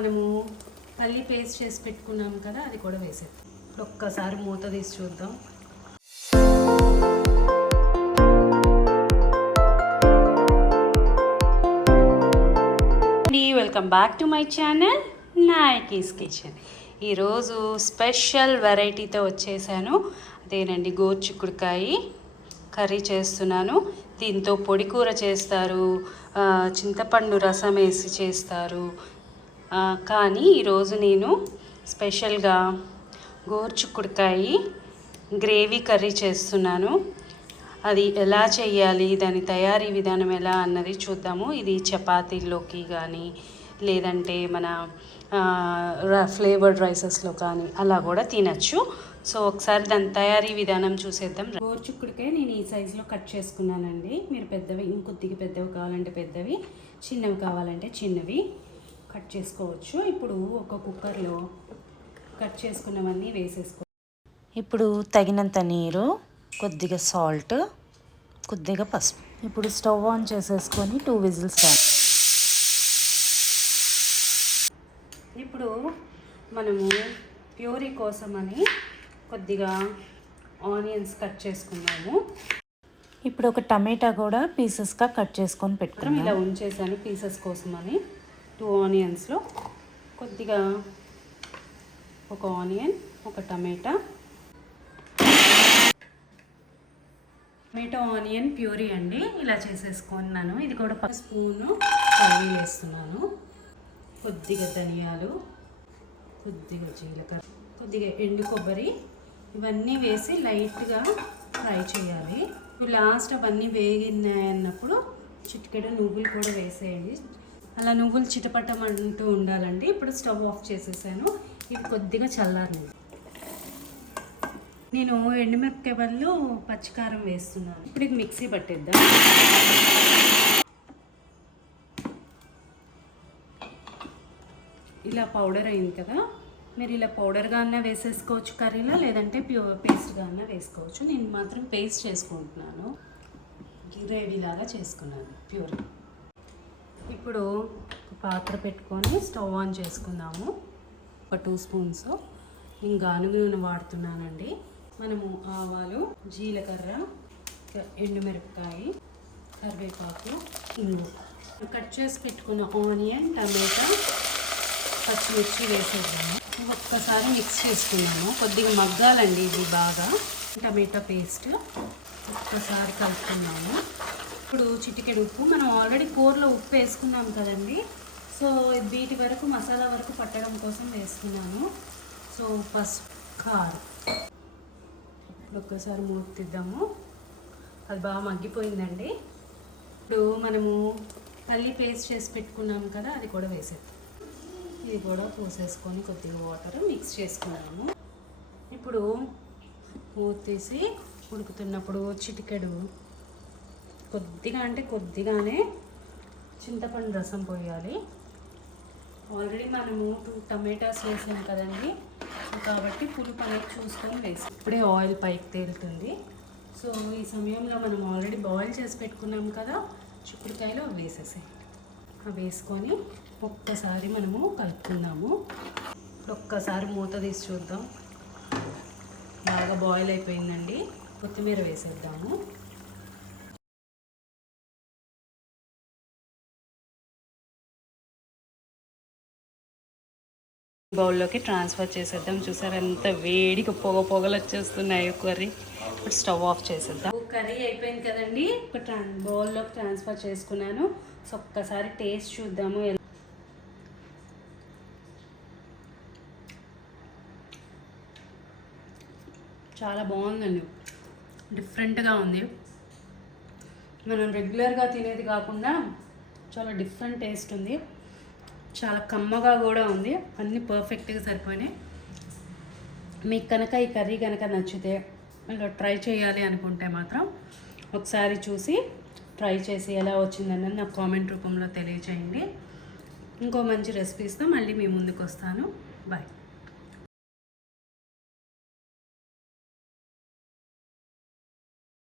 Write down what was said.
మనము పల్లి పేస్ట్ చేసి పెట్టుకున్నాం కదా, అది కూడా వేసేద్దాం. ఒక్కసారి మూత తీసి చూద్దాం. Welcome back to my channel Nayaki's kitchen. ఈరోజు స్పెషల్ వెరైటీతో వచ్చేసాను. అదేనండి, గోరుచిక్కుడుకాయ కర్రీ చేస్తున్నాను. దీంతో పొడి కూర చేస్తారు, చింతపండు రసం వేసి చేస్తారు. కానీ ఈరోజు నేను స్పెషల్గా గోరుచిక్కుడుకాయ గ్రేవీ కర్రీ చేస్తున్నాను. అది ఎలా చేయాలి, దాని తయారీ విధానం ఎలా అన్నది చూద్దాము. ఇది చపాతీల్లోకి కానీ లేదంటే మన ఫ్లేవర్డ్ రైసెస్లో కానీ అలా కూడా తినచ్చు. సో ఒకసారి దాని తయారీ విధానం చూసేద్దాం. గోరుచిక్కుడుకాయ నేను ఈ సైజులో కట్ చేసుకున్నానండి. మీరు పెద్దవి, ఇంకొద్దిగా పెద్దవి కావాలంటే పెద్దవి, చిన్నవి కావాలంటే చిన్నవి కట్ చేసుకోవచ్చు. ఇప్పుడు ఒక కుక్కర్లో కట్ చేసుకున్నవన్నీ వేసేసుకో. ఇప్పుడు తగినంత నీరు, కొద్దిగా సాల్ట్, కొద్దిగా పసుపు. ఇప్పుడు స్టవ్ ఆన్ చేసేసుకొని 2 విజిల్స్ రావాలి. ఇప్పుడు మనము ప్యూరీ కోసమని కొద్దిగా ఆనియన్స్ కట్ చేసుకున్నాము. ఇప్పుడు ఒక టమాటా కూడా పీసెస్గా కట్ చేసుకొని పెట్టుకున్నాం. ఇలా ఉంచేసాను పీసెస్ కోసమని. 2 ఆనియన్స్లో కొద్దిగా ఒక ఆనియన్, ఒక టమాటా ఆనియన్ ప్యూరీ అండి, ఇలా చేసేసుకున్నాను. ఇది కూడా 1 స్పూను ఆయిల్ వేస్తున్నాను. కొద్దిగా ధనియాలు, కొద్దిగా జీలకర్ర, కొద్దిగా ఎండు కొబ్బరి, ఇవన్నీ వేసి లైట్గా ఫ్రై చేయాలి. లాస్ట్ అవన్నీ వేగినాయన్నప్పుడు చిటికెడు నువ్వులు కూడా వేసేయండి. అలా నువ్వులు చిటపట్టమంటూ ఉండాలండి. ఇప్పుడు స్టవ్ ఆఫ్ చేసేసాను. ఇది కొద్దిగా చల్లారలేదు. నేను ఎండుమిరపకాయ బదులు పచ్చికారం వేస్తున్నాను. ఇప్పుడు ఇది మిక్సీ పట్టేద్దాం. ఇలా పౌడర్ అయింది కదా, మీరు ఇలా పౌడర్గా అన్నా వేసేసుకోవచ్చు కర్రీలో, లేదంటే పేస్ట్గా అన్నా వేసుకోవచ్చు. నేను మాత్రం పేస్ట్ చేసుకుంటున్నాను, గ్రేవీ లాగా చేసుకున్నాను ప్యూర్. ఇప్పుడు పాత్ర పెట్టుకొని స్టవ్ ఆన్ చేసుకుందాము. ఒక 2 స్పూన్స్ నేను గానుగ నూనె వాడుతున్నానండి. మనము ఆవాలు, జీలకర్ర, ఎండుమిరపకాయ, కరివేపాకు, ఇంగు, కట్ చేసి పెట్టుకున్న ఆనియన్, టమాటా, పచ్చిమిర్చి వేసేద్దాము. ఒక్కసారి మిక్స్ చేసుకున్నాము. కొద్దిగా మగ్గాలండి ఇది బాగా. టమాటా పేస్ట్ ఒక్కసారి కలుపుకున్నాము. ఇప్పుడు చిటికెడు ఉప్పు, మనం ఆల్రెడీ కూరలో ఉప్పు వేసుకున్నాం కదండి. సో వీటి వరకు మసాలా వరకు పట్టడం కోసం వేసుకున్నాను. సో పసుపు, కారం. ఇప్పుడు ఒక్కసారి మూత తీద్దాము. అది బాగా మగ్గిపోయిందండి. ఇప్పుడు మనము పల్లి పేస్ట్ చేసి పెట్టుకున్నాం కదా, అది కూడా వేసేద్దాం. ఇది కూడా పోసేసుకొని కొద్దిగా వాటర్ మిక్స్ చేసుకున్నాము. ఇప్పుడు మూత తీసి ఉడుకుతున్నప్పుడు చిటికెడు, కొద్దిగా అంటే కొద్దిగానే చింతపండు రసం పోయాలి. ఆల్రెడీ మనము 2 టమాటాస్ వేసాం కదండి, కాబట్టి పులుపు అనేది చూసుకొని వేసి. ఇప్పుడే ఆయిల్ పైకి తేలుతుంది. సో ఈ సమయంలో మనం ఆల్రెడీ బాయిల్ చేసి పెట్టుకున్నాం కదా చిక్కుడుకాయలు, అవి వేసేసాయి. అవి వేసుకొని ఒక్కసారి మనము కలుపుకుందాము. ఒక్కసారి మూత తీసి చూద్దాం. బాగా బాయిల్ అయిపోయిందండి. కొత్తిమీర వేసేద్దాము. బౌల్లోకి ట్రాన్స్ఫర్ చేసేద్దాం. చూసారు ఎంత వేడిగా పొగలు వచ్చేస్తున్నాయి కర్రీ. ఇప్పుడు స్టవ్ ఆఫ్ చేసేద్దాం. కర్రీ అయిపోయింది కదండి. ఒక బౌల్లోకి ట్రాన్స్ఫర్ చేసుకున్నాను. సో ఒక్కసారి టేస్ట్ చూద్దాము. చాలా బాగుందండి, డిఫరెంట్గా ఉంది. మనం రెగ్యులర్గా తినేది కాకుండా చాలా డిఫరెంట్ టేస్ట్ ఉంది. చాలా కమ్మగా కూడా ఉంది. అన్నీ పర్ఫెక్ట్గా సరిపోయినాయి. మీకు కనుక ఈ కర్రీ కనుక నచ్చితే, ఇలా ట్రై చేయాలి అనుకుంటే మాత్రం ఒకసారి చూసి ట్రై చేసి ఎలా వచ్చిందన్నది నాకు కామెంట్ రూపంలో తెలియజేయండి. ఇంకో మంచి రెసిపీస్తో మళ్ళీ మీ ముందుకు వస్తాను. బాయ్.